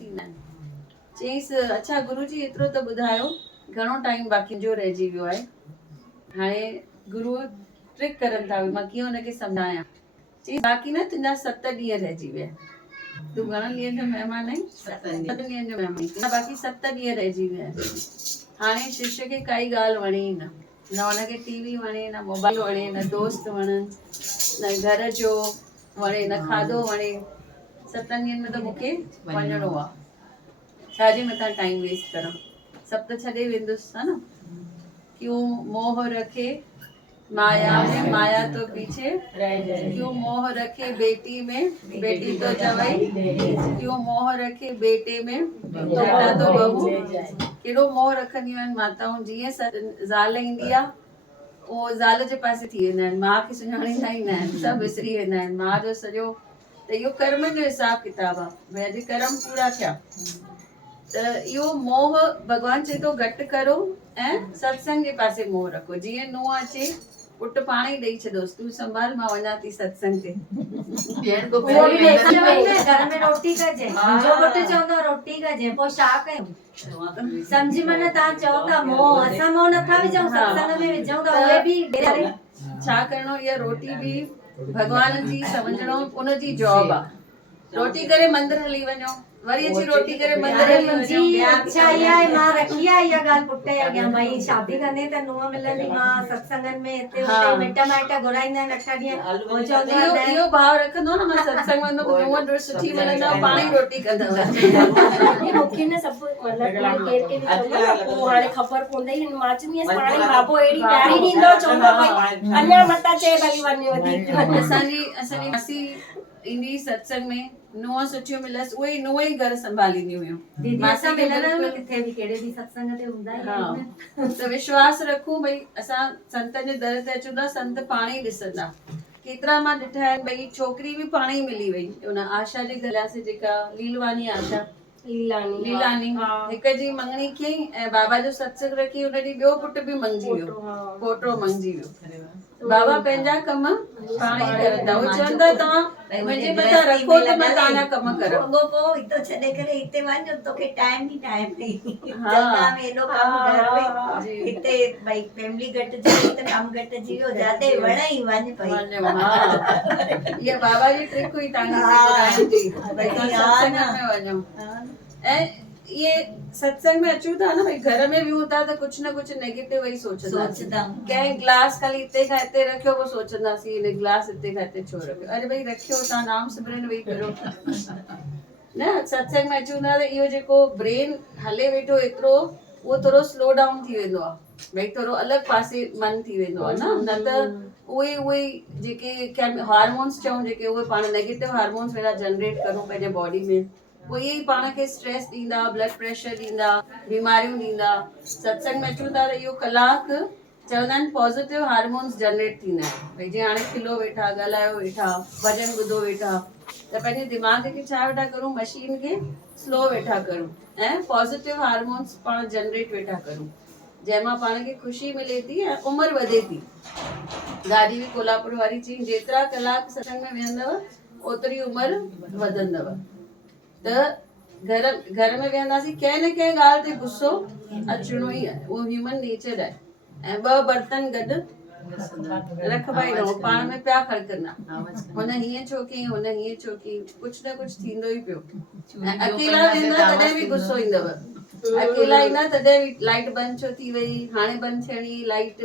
थींदा आहिनि। चईंसि अच्छा गुरुजी एतिरो त ॿुधायो घणो टाइम बाक़ी जो रहिजी वियो आहे। हाणे गुरु ट्रिक करनि था, मां कीअं हुनखे सम्झायां। चईं बाक़ी न तुंहिंजा 7 ॾींहं रहिजी विया। तूं घणनि ॾींहंनि जो महिमान आहीं? 7 ॾींहंनि जो महिमान आहीं। बाक़ी 7 ॾींहं रहिजी विया आहिनि। हाणे शिष्य खे काई ॻाल्हि वणे ई न हुनखे टीवी वणे, न मोबाइल वणे, न दोस्त वणनि, न घर जो वणे, न खाधो वणे। 7 ॾींहंनि में त मूंखे वञिणो आहे, छाजे मथां टाइम वेस्ट करां, सभु त छॾे वेंदुसि है न। क्यों मोह रखे माया में, माया तो पीछे रह जाए। क्यों मोह रखे बेटी में, बेटी तो जवाई। क्यों मोह रखे बेटे में, बेटा तो बहू। केॾो मोह रखंदियूं आहिनि माताऊं। जीअं ज़ाल ईंदी आहे उहो ज़ाल जे पासे थी वेंदा आहिनि, माउ खे सुञाणींदा ई न आहिनि, सभु विसरी वेंदा आहिनि। माउ जो सॼो त इहो कर्म जो हिसाब किताब आहे, भई अॼु कर्म पूरा थिया त इहो मोह भॻवान चए थो घटि करो ऐं सत्संग जे पासे मोह रखो। जीअं नुंहुं अचे पुट पाण ई ॾेई छॾोसि, तूं संभाल मां वञा थी सत्संग ते। घर में रोटी कजे, मुंहिंजो पुटु चवंदो रोटी कजे, पोइ छा कयूं? सम्झ मन तव्हां चओ था मोह, असां मोह नथा विझूं, सत्संग में विझूं था उहे बि छा करणो। इहा रोटी बि भॻवान जी सम्झणो उनजी जॉब आहे। रोटी करे मंदिर हली वञो, वरी अची रोटी करे मंदिर हली वञो। इच्छा इहा आहे, मां रखी आहे इहा ॻाल्हि पुट जे अॻियां, भई शादी कंदे त नुंहुं मिलंदी, मां सत्संगनि में हिते हुते मिट माइट घुराईंदा आहिनि 8 ॾींहं। इहो भाव रखंदो न, मां सत्संग में नुंहुं सुठी मिलंदव, पाण ई रोटी कंदव। मूंखे न सभु मतिलबु केर केर चवंदो न, पोइ हाणे ख़बर पवंदी। मां चवंदी आहियां पाण ई बाबो अहिड़ी प्यारी ॾींदो, चवंदो भई अञा मता चए भली वञे वधीक। असांजी मासी ईंदी सत्संग में, नुंहुं सुठियूं मिलसि, उहे ई नुंहुं ई घर संभालींदियूं हुयूं। मासी मिलंदा किथे बि कहिड़े बि सत्संग ते हूंदा आहिनि। त विश्वास रखूं भई असां संतनि जे दर ते अचूं था, संत पाण ई ॾिसंदा। केतिरा मां ॾिठा आहिनि, भई छोकिरी बि पाण ई मिली वई। उन आशा जे घर से जेका लीलवानी आशा लीलानी हिक जी मंगणी कयईं ऐं बाबा जो सत्संग रखी, उन ॾींहुं ॿियो पुट बि मंगजी वियो, पोटो मंगजी वियो। बाबा पंहिंजा कम पाण ई करंदा। उहे चवंदा तव्हां मुंहिंजे मथां रखो त मां तव्हांजा कम करां। पोइ हितो छॾे करे हिते वञ, तोखे टाइम ई टाइम जॻह में एॾो कम घर में हिते भई फैमिली घटिजी वई त कम घटिजी वियो, जाते वणे वञ पई। इहा बाबा जी ट्रिक हुई तव्हांखे जी, भई तव्हां सत्संग में वञो। ऐं ये सत्संग में अचूं था न, भई घर में वियूं था त कुझु न कुझु नेगेटिव ई सोचंदा। कंहिं गिलास खाली हिते खां हिते रखियो, पोइ सोचंदासीं हिन गिलास हिते खां हिते छो रखियो। अरे भई रखियो, तव्हां नाम सिमरन वेही करो न। सत्संग में अचूं था त इहो जेको ब्रेन हले वेठो एतिरो, उहो थोरो स्लो डाउन थी वेंदो आहे, भई थोरो अलॻि पासे मन थी वेंदो आहे न त उहे जेके हार्मोन्स चऊं, जेके उहे पाण नेगेटिव हार्मोन्स वेड़ा जनरेट करूं पंहिंजे बॉडी में, उहे इहे ई पाण खे स्ट्रेस ॾींदा, ब्लड प्रेशर ॾींदा, बीमारियूं ॾींदा। सत्संग में अचूं था त इहो कलाकु चवंदा आहिनि पॉज़िटिव हार्मोन्स जनरेट थींदा आहिनि। भई जीअं हाणे खिलो वेठा, ॻाल्हायो वेठा, भॼन ॿुधो वेठा, त पंहिंजे दिमाग़ खे छा वेठा करूं, मशीन खे स्लो वेठा करूं ऐं पॉज़िटिव हार्मोन्स पाण जनरेट वेठा करूं, जंहिंमां पाण खे ख़ुशी मिले थी ऐं उमिरि वधे थी। ॾाढी बि कोल्हापुर वारी चई, जेतिरा कलाक सत्संग में वेहंदव ओतिरी उमिरि वधंदव। त घर में वेहंदासीं, कंहिं न कंहिं ॻाल्हि ते गुस्सो अचिणो ई आहे, उहो ह्यूमन नेचर आहे। ऐं 2 बर्तन गॾु रखिबा ई न, पाण में पिया खड़कंदा, हुन हीअं छो कयईं, हुन हीअं छो कयईं, कुझु न कुझु थींदो ई पियो। ऐं अकेला वेंदा तॾहिं बि गुस्सो ईंदव, अकेला ईंदा तॾहिं बि लाइट बंदि छो थी वई, हाणे बंदि थियणी लाइट,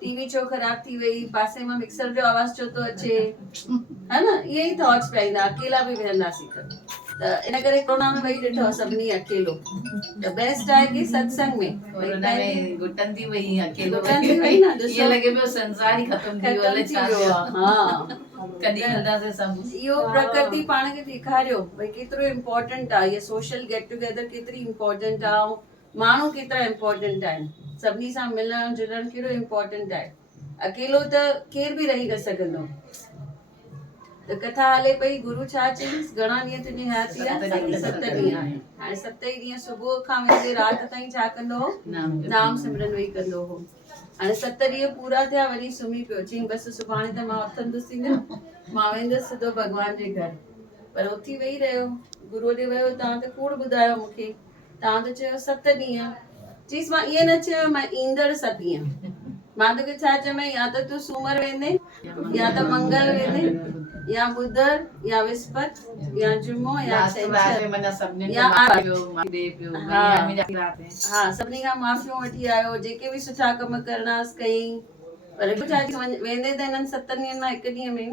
टीवी छो ख़राब थी वई, पासे मां मिक्सर जो आवाज़ छो थो अचे, है न। इहे ई थॉट्स पिया ईंदा अकेला बि वेहंदासीं त इन करे कोरोना में वेही ॾिठो सभिनी अकेलो। त बेस्ट आहे कि सत्संग में घुटन थी वई, अकेलो वई न, ईअं लॻे पियो संसार ई ख़तम थी वियो आहे। हां, कॾहिं हलंदासीं सभु। इहो प्रकृति पाण खे ॾेखारियो भई केतिरो इम्पोर्टेंट आहे, इहे सोशल गेट टुगेदर केतिरी इम्पोर्टेंट आहे, माण्हू केतिरा इम्पोर्टेंट आहिनि, सभिनी सां मिलणु जुलणु केॾो इम्पोर्टेंट आहे। अकेलो त केर बि रही न सघंदो। त कथा हले पई, गुरु छा चयईंसि, घणा ॾींहं तुंहिंजी हयाती आहे? 7 ॾींहं। हाणे 7 ई ॾींहं सुबुह खां वेंदे राति ताईं छा कंदो हो? नाम सिमरन वेही कंदो हो। हाणे 7 ॾींहं पूरा थिया, वरी सुम्ही पियो। चईं बसि सुभाणे त मां उथंदुसि ई न, मां वेंदुसि सिधो भॻवान जे घर। पर उथी वेही रहियो, गुरू ॾे वियो, तव्हां त कूड़ ॿुधायो मूंखे, तव्हां त चयो 7 ॾींहं। चईसि मां ईअं न चयो, मां ईंदड़ 7 ॾींहं। मां तोखे छा चयोमांइ, या त तूं सूमर वेंदे, या त मंगल वेंदे, या बुधर, या विस्पति, या जुमो, या छंछर, या हा सभिनी खां माफ़ियूं वठी आयो, जेके बि सुठा कम करणास कयईं। पर वेंदे त हिननि 7 ॾींहंनि मां 1 ॾींहं में न।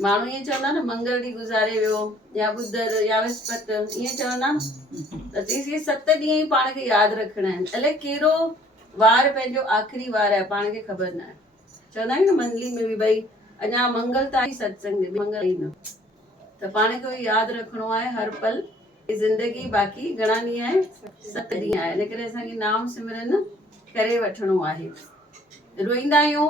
माण्हू ईअं चवंदा न मंगल ॾींहुं गुज़ारे वियो, या बुधर, या विस्पति, ईअं चवंदा त चईसि 7 ॾींहं ई पाण खे यादि रखणा आहिनि। अलाए कहिड़ो वार पंहिंजो आख़िरी वार आहे, पाण खे ख़बर न आहे। चवंदा आहियूं न मंडली में बि भई अञा मंगल ताईं सत्संग दे, मंगल ई न। त पाण खे यादि रखिणो आहे हर पल, ज़िंदगी बाक़ी घणा ॾींहं आहे, 7 ॾींहं आहे। इन करे असांखे नाम सिमरन करे वठिणो आहे। रोईंदा आहियूं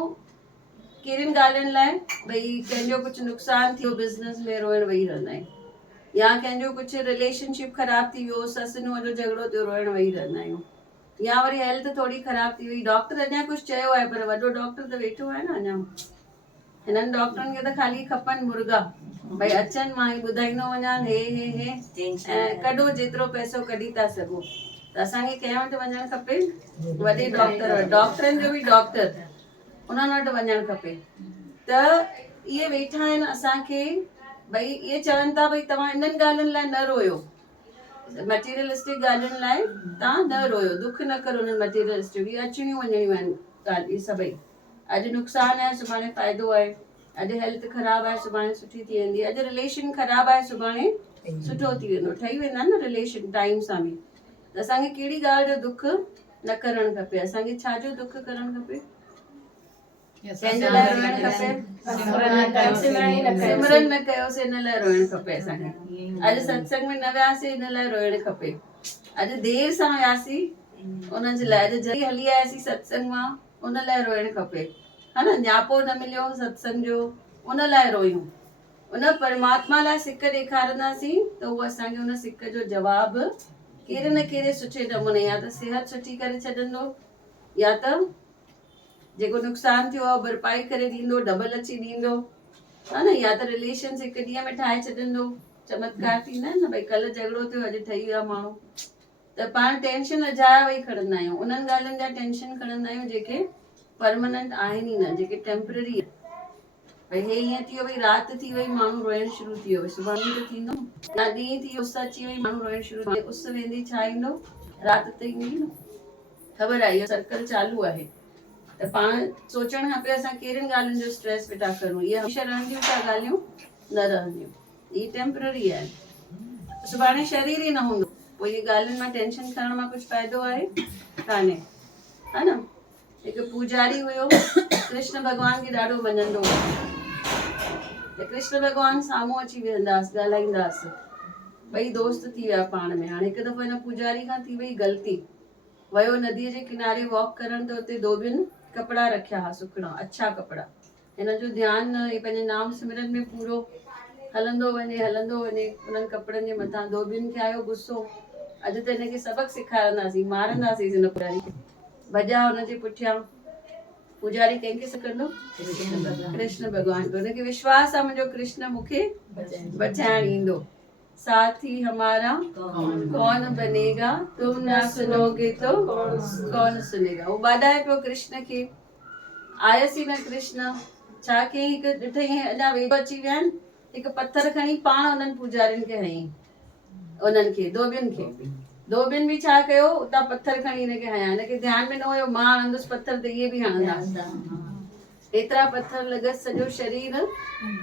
कहिड़ियुनि ॻाल्हियुनि लाइ, भई कंहिंजो कुझु नुक़सानु थियो बिज़नेस में, रोइण वेही रहंदा आहियूं, या कंहिंजो कुझु रिलेशनशिप ख़राब थी वियो, ससु नुंहुं जो झगड़ो थियो, रोइण वेही रहंदा आहियूं, या वरी हेल्थ थोड़ी ख़राब थी वई, डॉक्टर अञा कुझु चयो आहे पर वॾो डॉक्टर त वेठो आहे न अञा। हिननि डॉक्टरनि खे त ख़ाली खपनि मुर्गा, भई अचनि मां ई ॿुधाईंदो वञा हे ऐं कढो जेतिरो पैसो कढी था सघो। त असांखे कंहिं वटि वञणु खपे, वॾे डॉक्टर वटि, डॉक्टरनि जो बि डॉक्टर, उन्हनि वटि वञणु खपे। त इहे वेठा आहिनि असांखे, भई इहे चवनि था भई तव्हां इन्हनि ॻाल्हियुनि लाइ न रोयो, मटीरियलिस्टिक ॻाल्हियुनि लाइ तव्हां न रोयो, दुख न करो उन्हनि मटीरियलिस्टिक, इहे अचणियूं वञणियूं आहिनि ॻाल्हि, इहे सभई। अॼु नुक़सानु आहे, सुभाणे फ़ाइदो आहे। अॼु हेल्थ ख़राबु आहे, सुभाणे सुठी थी वेंदी। अॼु रिलेशन ख़राबु आहे, सुभाणे सुठो थी वेंदो, ठही वेंदा न रिलेशन टाइम सां बि। त असांखे कहिड़ी ॻाल्हि जो दुख न करणु खपे, असांखे छाजो दुख करणु खपे, कंहिंजे लाइ रोइणु खपे, सिमरन न कयोसीं इन लाइ रोइणु खपे असांखे। अॼु सत्संग में न वियासीं इन लाइ रोइणु खपे। अॼु देरि सां वियासीं उन्हनि जे लाइ, अॼु जल्दी हली आयासीं सत्संग मां उन लाइ रोइणु खपे, हा न। न्यापो न मिलियो सत्संग जो, उन लाइ रोयूं। उन परमात्मा लाइ सिक ॾेखारींदासीं त उहो असांखे उन सिक जो जवाबु कहिड़े न कहिड़े सुठे नमूने, या त सिहत सुठी करे छॾंदो, या त जेको नुक़सानु थियो आहे भरपाई करे ॾींदो, डबल अची ॾींदो, हा न। या त रिलेशन्स 1 ॾींहं में ठाहे छॾंदो, चमत्कार थींदा आहिनि न, भई कल्ह झगड़ो थियो अॼु ठही विया माण्हू। त पाण टेंशन अजाया वेही खणंदा आहियूं, उन्हनि ॻाल्हियुनि जा टेंशन खणंदा आहियूं जेके परमानेंट आहिनि ई न, जेके टेम्पररी। भई हे ईअं थी वियो, भई राति थी वई माण्हू रोइणु शुरू थी वियो, सुभाणे त थींदो, या ॾींहुं थी वियो उस अची वई माण्हू रोइणु शुरू थी वियो, उस वेंदी छा ईंदो, राति त ईंदी न। ख़बर आहे इहो सर्कल चालू आहे। त पाण सोचणु खपे असां कहिड़ियुनि ॻाल्हियुनि जो स्ट्रेस वेठा करूं। इहे हमेशह रहंदियूं छा ॻाल्हियूं, न रहंदियूं, इहे टेम्पररी आहिनि। सुभाणे शरीर ई न हूंदो, पोइ इहे ॻाल्हियुनि मां टेंशन खणण मां कुझु फ़ाइदो आहे कान्हे, हा न। हिकु पुजारी हुयो, कृष्ण भॻवान खे ॾाढो मञंदो हो। त कृष्ण भॻवान साम्हूं अची वेहंदासीं, ॻाल्हाईंदासीं, ॿई दोस्त थी विया पाण में। हाणे हिकु दफ़ो हिन पुजारी खां थी वई ग़लती, वियो नदीअ जे किनारे वॉक करण, त उते धोबियुनि कपिड़ा रखिया हा सुकणा, अच्छा कपिड़ा। हिन जो ध्यानु न, पंहिंजे नाम सिमरन में पूरो हलंदो वञे उन्हनि कपिड़नि जे मथां। धोबियुनि खे आयो गुस्सो, अॼु त हिनखे सबक़ु सेखारींदासीं, मारंदासीं हिन पुजारी खे। भॼा हुनजे पुठियां। पुजारी कंहिंखे सिकंदो, कृष्ण भॻवान खे। हुनखे विश्वास आहे मुंहिंजो कृष्ण मूंखे बचाइण ईंदो। साथी हमारा कौन बनेगा, तुम न सुनोगे तो कौन सुनेगा। वो ॿाॾाए पियो कृष्ण खे, आयसि न कृष्ण, छा कयईं, हिकु ॾिठई अञा वेझो अची विया आहिनि, हिकु पत्थर खणी पाण उन्हनि पुजारियुनि खे हयईं, उन्हनि खे धोबियुनि खे। धोबियुनि बि छा कयो, उतां पत्थर खणी हिनखे हयां। हिनखे ध्यानु में न हुयो मां हणंदुसि पत्थर त इहे बि हणंदा। एतिरा पत्थर लॻसि, सॼो शरीर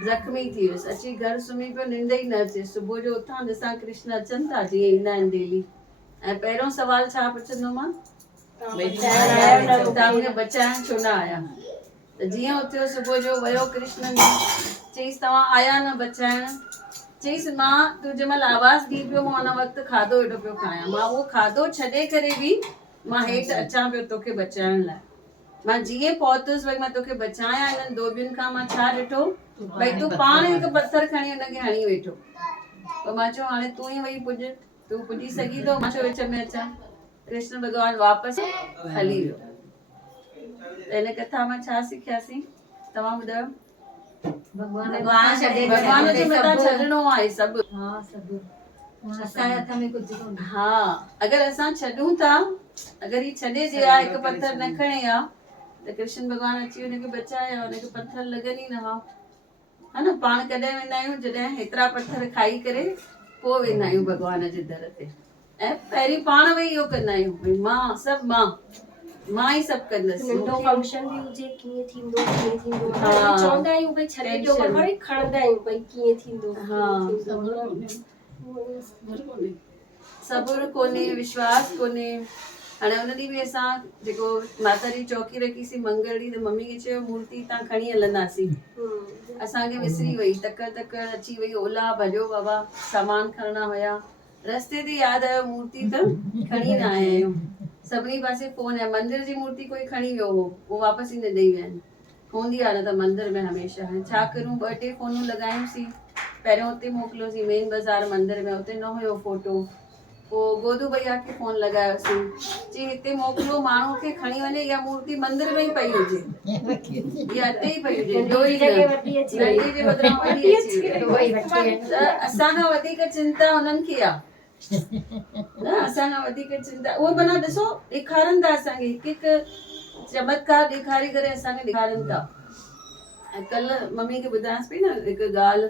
ज़ख़्मी थी वियुसि। अची घर सुम्ही पियो, निंड ई न अचे। सुबुह जो उथां ॾिसां कृष्ण अचनि था जीअं ईंदा आहिनि डेली। ऐं पहिरियों सवाल छा पुछंदो मां, तव्हां मूंखे बचाइण छो न आया। त जीअं उथियो सुबुह जो, वियो कृष्ण चईसि तव्हां आया न बचाइण। चईसि मां तूं जंहिं महिल आवाज़ ॾी पियो, मां हुन वक़्तु खाधो हेॾो पियो खायां, मां उहो खाधो छॾे करे बि मां हेठि अचां पियो तोखे बचाइण लाइ। मां जीअं पहुतुसि, भई मां तोखे बचायां हिननि धोबियुनि खां, मां छा ॾिठो, भई तूं पाण हिकु पत्थर खणी हुनखे हणी वेठो। पोइ मां चयो हाणे तूं ई वई पुॼ, तूं पुॼी सघी थो, मां छो विच में अचां। कृष्ण भॻवान वापसि हली वियो। त हिन कथा मां छा सिखियासीं, तव्हां ॿुधायो। भगवान छॾे भगवान जे मथां छॾिणो आहे सभु। हाँ सब असांजे हथ में कुछ कोन्हे। हा अगरि असां छॾूं था, अगरि ही छॾे दिया हिकु पत्थर न खणे हा त कृष्ण भॻवान अची हुनखे बचाए हा, हुनखे पत्थर लॻनि ई न हा। हा न, पाण कॾहिं वेंदा आहियूं जॾहिं हेतिरा पत्थर खाई करे पोइ वेंदा आहियूं भॻवान जे दर ते, ऐं पहिरीं पाण वेही इहो कंदा आहियूं भई मां सभु मां ई सभु कंदसि। नंढो फंक्शन बि हुजे कीअं थींदो हा। चवंदा आहियूं भई छॾे ॾियो पर वरी खणंदा आहियूं भई कीअं थींदो। सबुर कोन्हे, विश्वास कोन्हे। हाणे हुन ॾींहुं बि असां जेको माता जी चौकी रखीसीं मंगल ॾींहुं, त मम्मी खे चयो मूर्ति हितां खणी हलंदासीं। असांखे विसरी वई, तक अची वई, ओला भॼो बाबा सामान खणणा हुया, रस्ते ते यादि आयो मूर्ति त खणी न आया आहियूं। सभिनी पासे फोन आहे, मंदिर जी मूर्ति कोई खणी वियो हो, उहो वापसि ई न ॾेई विया आहिनि। हूंदी आहे न त मंदिर में हमेशह। हाणे छा करूं, 2-3 फोनूं लॻायूंसीं, पहिरियों हुते मोकिलियोसीं मेन बाज़ार मंदिर में, हुते न हुयो फोटो। पोइ गोदू भैया खे फोन लॻायोसीं, चई हिते मोकिलियो माण्हू खे खणी वञे, या मूर्ति मंदिर में ई पई हुजे, या हिते ई पई हुजे, जो ई नंढी जे बदिरां वॾी अची वई। त असांखां वधीक चिंता हुननि खे आहे न, असांखां वधीक चिंता। उहो माना ॾिसो ॾेखारनि था असांखे, हिकु हिकु चमत्कार ॾेखारे करे असांखे ॾेखारनि था। ऐं कल्ह मम्मी खे ॿुधायांसि पई न हिकु ॻाल्हि,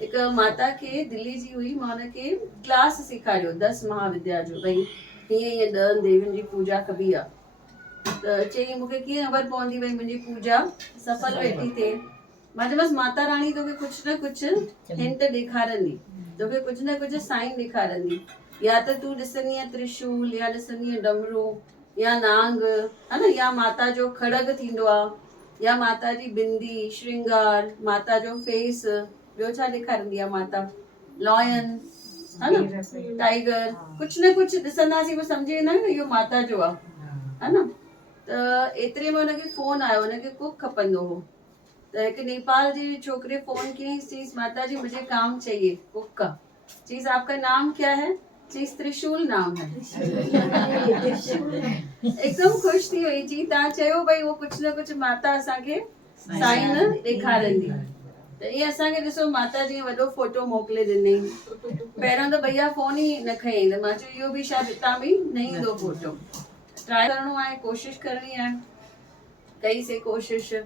हिकु माता खे दिल्ली जी हुई, मां हुनखे क्लास सेखारियो 10 महाविद्या जो, भई हीअं हीअं 10 देवियुनि जी पूजा कबी आहे। त चई मूंखे कीअं ख़बर पवंदी भई मुंहिंजी पूजा सफल वेठी थिए। मां चयोमांसि माता रानी तोखे कुझु न कुझु हिंट ॾेखारंदी, तोखे कुझु न कुझु साइन ॾेखारंदी। या त तूं ॾिसंदीअ त्रिशूल, या ॾिसंदीअ डमरू, या नांग, हा न, या माता जो खड़ग थींदो आहे, या माता जी बिंदी श्रृंगार, माता जो फेस, ॿियो छा ॾेखारंदी आहे माता, लॉयन, हा न, टाइगर, कुझु न कुझु ॾिसंदासीं पोइ सम्झी वेंदा आहियूं न इहो माता जो आहे, हा न। त एतिरे में हुनखे फोन आयो, हुनखे कुक खपंदो हो। त हिकु नेपाल जी छोकिरे फोन कयईंसि, चईंसि माता जी मुझे काम चाहिए कुक का। चीज आपका नाम क्या है? चीज त्रिशूल नाम है। एकदम ख़ुशि थी वई, चई तव्हां चयो भई उहो कुझु न कुझु माता असांखे साइन ॾेखारंदी। त ईअं असांखे ॾिसो माता जीअं वॾो फोटो मोकिले ॾिनई। पहिरियों त भैया फोन ई न खयईं, त मां चयो इहो बि शायदि हितां बि न ईंदो फोटो। ट्राई करिणो आहे, कोशिशि करणी आहे, कईसीं कोशिशि।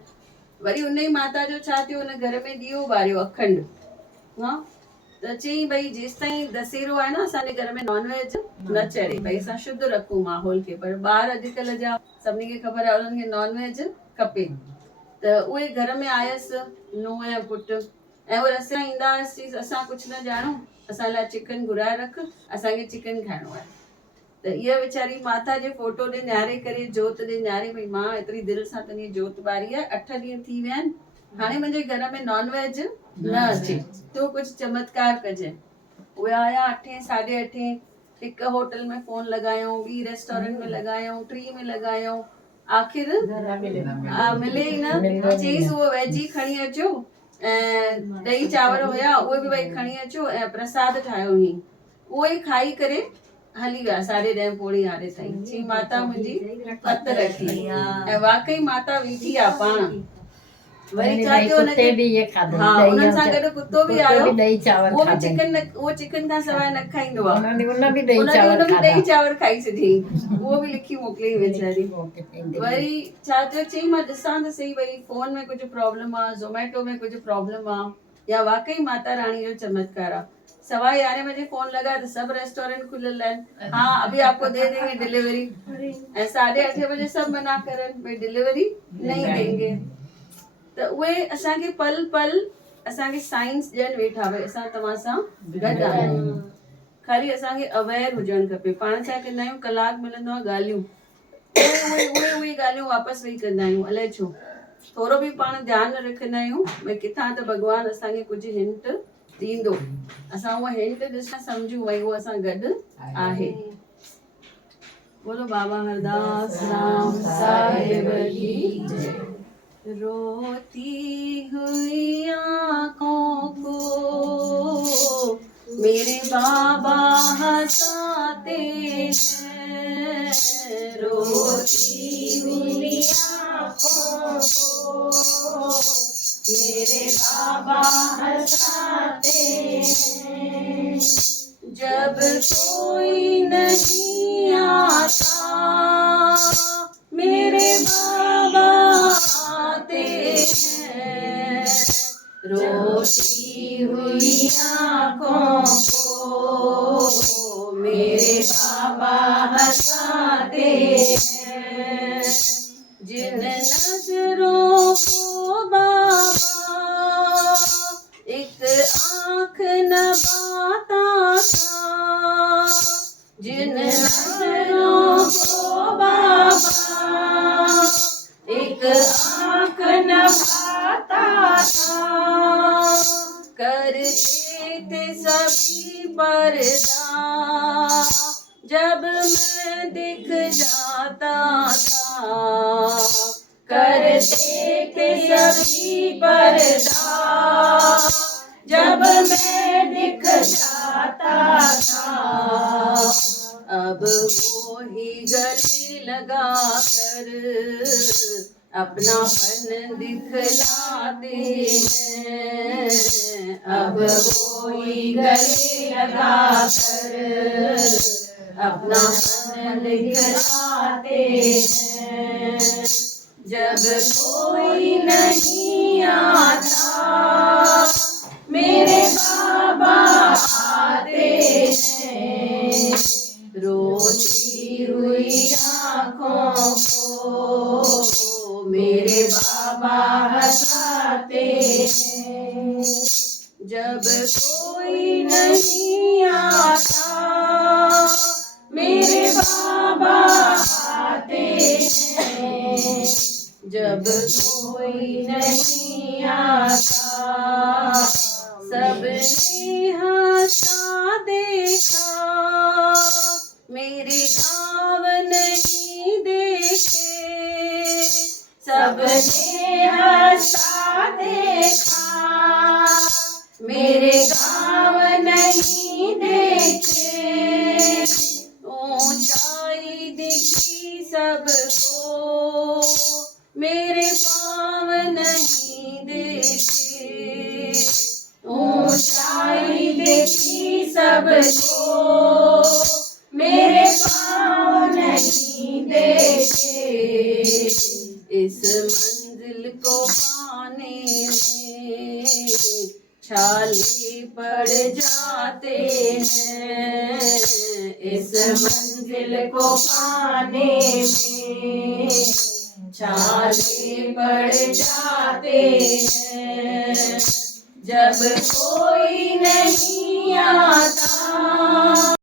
वरी उन ई माता जो छा थियो, हुन घर में ॾीओ ॿारियो अखंड, हा। त चई भई जेसि ताईं दशहरो आहे न असांजे घर में नॉनवेज न चढ़े, भई असां शुद्ध रखूं माहौल खे। पर ॿार अॼुकल्ह जा सभिनी खे ख़बर आहे उन्हनि खे नॉनवेज खपे। त उहे घर में आयसि नूंहं ऐं पुटु, ऐं उहे रस्ते में ईंदा हुअसि, चईसि असां कुझु न ॼाणूं, असां लाइ चिकन घुराए रख, असांखे चिकन खाइणो आहे। त इहा वीचारी माता जे फोटो ॾे निहारे करे, जोत ॾे निहारे, भई मां एतिरी दिलि सां तुंहिंजी जोत ॿारी आहे, 8 ॾींहं थी विया आहिनि, हाणे मुंहिंजे घर में नॉनवेज न अचे, तूं कुझु चमत्कार कजांइ। उहे आया 8 साढे 8, हिकु होटल में फोन लॻायूं, ॿी रेस्टोरेंट में लॻायूं, 3 में लॻायूं, आख़िर मिले ई न। चईसि उहो वेजी खणी अचो, ऐं ॾही चांवर हुया उहे बि भई खणी अचो, ऐं प्रसाद ठाहियो हुई, उहो ई खाई करे हली विया 10:30 पौणी 11 ताईं। चई माता मुंहिंजी पत रखी, ऐं वाकई माता बीठी आहे पाण। वरी छा थियो, हा उन्हनि सां गॾु कुतो बि आयो, उहो बि चिकन खां सवाइ न खाईंदो आहे, उन बि ॾही चांवर खाई छॾियईं, उहो बि लिखी मोकिलियईं वीचारी। वरी छा थियो, चई मां ॾिसां त सही भई फोन में कुझु प्रॉब्लम आहे, ज़ोमेटो में कुझु प्रॉब्लम आहे, या वाकई माता रानी जो चमत्कार आहे। 11:15 बजे फोन लगा तो सब रेस्टोरेंट खुलल है, हाँ अभी आपको दे देंगे डिलीवरी, ऐं 8:30 बजे सब मना करन भाई डिलीवरी नहीं देंगे। त उहे असांखे पल पल असांखे साइंस ॾियण वेठा, भई असां तव्हां सां गॾु आहियूं, ख़ाली असांखे अवेयर हुजणु खपे। पाण छा कंदा आहियूं, कलाक मिलंदो आहे ॻाल्हियूं, उहे ॻाल्हियूं वापसि वेही कंदा आहियूं, अलाए छो थोरो बि पाण ध्यानु न रखंदा आहियूं भई किथां त भॻवानु असांखे कुझु हिंट ॾींदो, असां उहा हिंट ॾिसां सम्झूं भई उहो असां गॾु आहे। बोलो बाबा हरदास राम साहिब की जय। रोती हुई आँखों को मेरे बाबा हंसाते हैं, रोती हुई आँखों को मेरे जब कोई नहीं आता मेरे बाबा आते हैं, रोती हुई आँखों को मेरे बाबा हंसाते हैं। जिन नजरों को बाबा एक आँख नवाता था, जिन नजरों को बाबा एक आँख नवाता था, करते थे सभी पर्दा जब मैं दिख जाता था, करते थे सभी पर्दा जब मैं दिख जाता था। अब वो ही गले लगा कर अपनापन दिखलाते हैं, अब वो ही गले लगा कर अपनापन दिखलाते हैं। जब कोई नहीं आता मेरे बाबा आते हैं, रोती हुई आँखों को मेरे बाबा हंसाते हैं। जब कोई नहीं आता मेरे बाबा आते हैं, जब कोई नहीं आता सबने हंसा देखा मेरे गाँव नहीं देखे, सबने हंसा देखा मेरे गाँव नहीं देखे, ऊंचाई दिखी सबको मेरे पाँव नहीं देखे, ऊंचाई दिखी सबको मेरे पाँव नहीं देखे। इस मंजिल को पाने में छाले पड़ जाते हैं, इस मंजिल को पाने में छाले पड़ जाते हैं। जब कोई नहीं आता